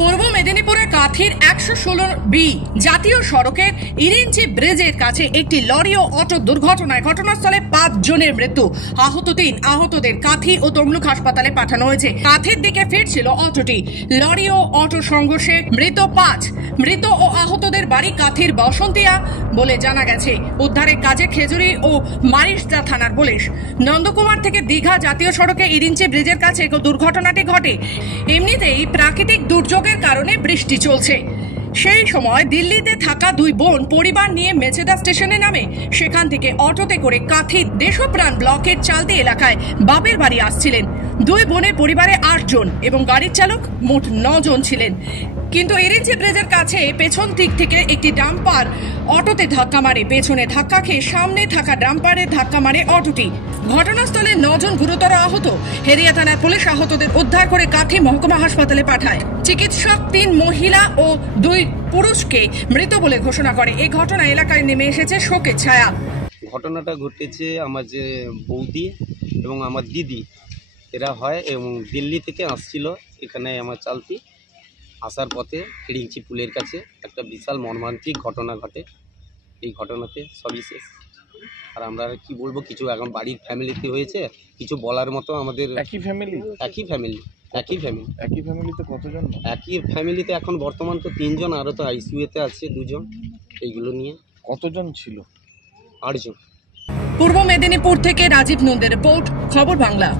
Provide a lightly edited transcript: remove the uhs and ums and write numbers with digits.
পূর্ব মেদিনীপুরের কাঁথির 116B জাতীয় সড়কের ইরিঞ্চি ব্রিজের কাছে একটি লরি ও অটো দুর্ঘটনায় ঘটনাস্থলে 5 জনের মৃত্যু, আহত 3। আহতদের কাঁথি ও তমলুক হাসপাতালে পাঠানো হয়েছে। কাঁথির দিকে ফিরছিল অটোটি। লরি ও অটো সংঘর্ষে মৃত 5। মৃত ও আহতদের বাড়ি কাঁথির বসন্তিয়া বলে জানা গেছে। উদ্ধারের কাজে খেজুরি ও মারিশদা থানার পুলিশ। নন্দকুমার থেকে দীঘা জাতীয় সড়কে ইরিঞ্চি ব্রিজের কাছে দুর্ঘটনাটি ঘটে। এমনিতেই প্রাকৃতিক দুর্যোগের কারণে বৃষ্টি চলছে। সেই সময় দিল্লিতে থাকা 2 বোন পরিবার নিয়ে মেচেদা স্টেশনে নামে। সেখান থেকে অটোতে করে কাঁথির দেশপ্রাণ ব্লকের চালদি এলাকায় বাপের বাড়ি আসছিলেন। 2 বোনের পরিবারে 8 জন এবং গাড়ির চালক মোট 9 জন ছিলেন। কিন্তু ইরিঞ্চি ব্রিজের কাছে পেছন দিক থেকে একটি ডাম্পার অটোতে ধাক্কা মারে। পেছনে ধাক্কা খেয়ে সামনে থাকা ডাম্পারে ধাক্কা মারে অটোটি। ঘটনাস্থলে 9 জন গুরুতর আহত। হেরিয়া থানার পুলিশ আহতদের উদ্ধার করে কাঁথি মহকুমা হাসপাতালে পাঠায়। চিকিৎসক 3 মহিলা ও 2 পুরুষকে মৃত বলে ঘোষণা করে। এই ঘটনা এলাকায় নেমে এসেছে শোকের ছায়া। ঘটনাটা ঘটেছে আমার যে বৌদি এবং আমার দিদি, এরা হয় এবং দিল্লি থেকে আসছিল এখানে আমার চালতি। আসার পথে ইরিঞ্চি পুলের কাছে একটা বিশাল মর্মান্তিক ঘটনা ঘটে। এই ঘটনাতে সবই শেষ। আর আমরা কি বলবো, কিছু এখন বাড়ির ফ্যামিলিতে হয়েছে, কিছু বলার মতো আমাদের একই ফ্যামিলিতে কতজন? একই ফ্যামিলিতে এখন বর্তমান তো 3 জন, আরও তো আইসিইউতে আছে 2 জন। এইগুলো নিয়ে কতজন ছিল? 8 জন। পূর্ব মেদিনীপুর থেকে রাজীব নন্দের রিপোর্ট, খবর বাংলা।